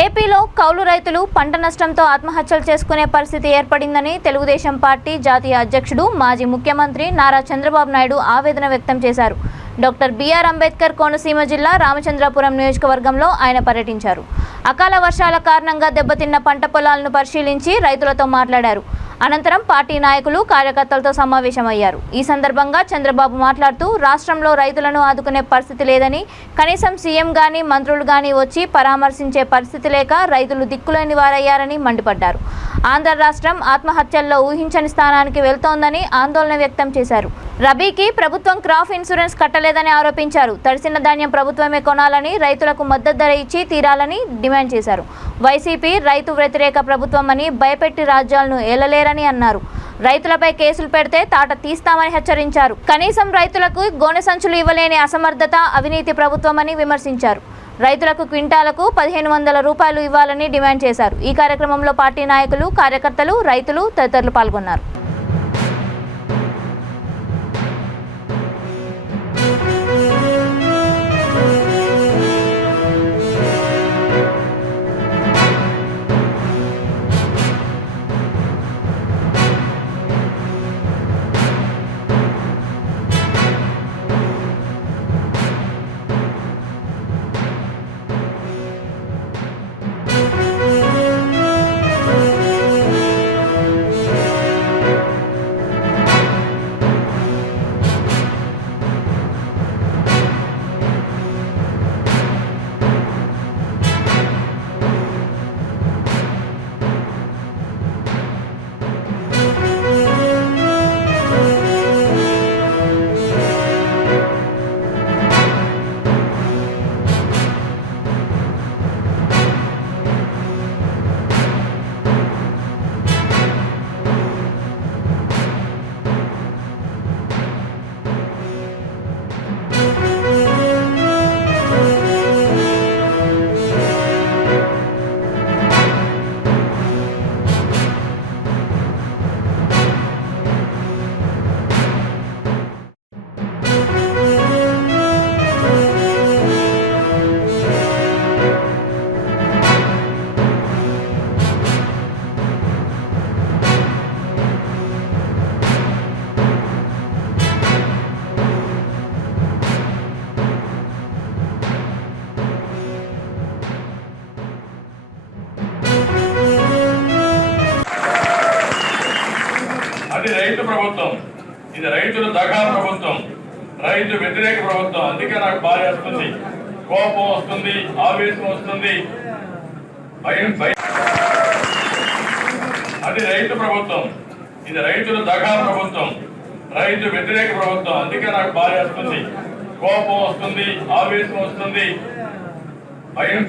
ఏపీలో కౌలు రైతులు పంట నష్టంతో ఆత్మహత్యలు చేసుకునే పరిస్థితి ఏర్పడిందని తెలుగుదేశం పార్టీ జాతీయ అధ్యక్షుడు మాజీ ముఖ్యమంత్రి నారా చంద్రబాబు నాయుడు ఆవేదన వ్యక్తం చేశారు. డాక్టర్ బిఆర్ అంబేద్కర్ కోనసీమ జిల్లా రామచంద్రపురం నియోజకవర్గంలో ఆయన పర్యటించారు. అకాల వర్షాల కారణంగా దెబ్బతిన్న పంట పొలాలను పరిశీలించి రైతులతో మాట్లాడారు. అనంతరం పార్టీ నాయకులు కార్యకర్తలతో సమావేశమయ్యారు. ఈ సందర్భంగా చంద్రబాబు మాట్లాడుతూ రాష్ట్రంలో రైతులను ఆదుకునే పరిస్థితి లేదని, కనీసం సీఎం గాని మంత్రులు గాని వచ్చి పరామర్శించే పరిస్థితి లేక రైతులు దిక్కులేని వారయ్యారని మండిపడ్డారు. ఆంధ్ర రాష్ట్రం ఆత్మహత్యల్లో ఊహించని స్థానానికి వెళ్తోందని ఆందోళన వ్యక్తం చేశారు. రబీకి ప్రభుత్వం క్రాప్ ఇన్సూరెన్స్ కట్టలేదని ఆరోపించారు. తడిసిన ధాన్యం ప్రభుత్వమే కొనాలని, రైతులకు మద్దతు ధర ఇచ్చి తీరాలని డిమాండ్ చేశారు. వైసీపీ రైతు వ్యతిరేక ప్రభుత్వం అని భయపెట్టి రాజ్యాలను ఏలలేరని అన్నారు. రైతులపై కేసులు పెడితే తాట తీస్తామని హెచ్చరించారు. కనీసం రైతులకు గోనె సంచులు ఇవ్వలేని అసమర్థత, అవినీతి ప్రభుత్వమని విమర్శించారు. రైతులకు క్వింటాలకు 1500 రూపాయలు ఇవ్వాలని డిమాండ్ చేశారు. ఈ కార్యక్రమంలో పార్టీ నాయకులు, కార్యకర్తలు, రైతులు తదితరులు పాల్గొన్నారు. అది రైతు ప్రభుత్వం, ఇది రైతుల దగా ప్రభుత్వం, రైతు వ్యతిరేక ప్రభుత్వం. అందుకే నాకు బాధ వస్తుంది, కోపం వస్తుంది, ఆవేశం వస్తుంది, భయం. అది రైతు ప్రభుత్వం, ఇది రైతుల దగా ప్రభుత్వం, రైతు వ్యతిరేక ప్రభుత్వం. అందుకే నాకు బాధ వస్తుంది, కోపం వస్తుంది, ఆవేశం వస్తుంది, భయం.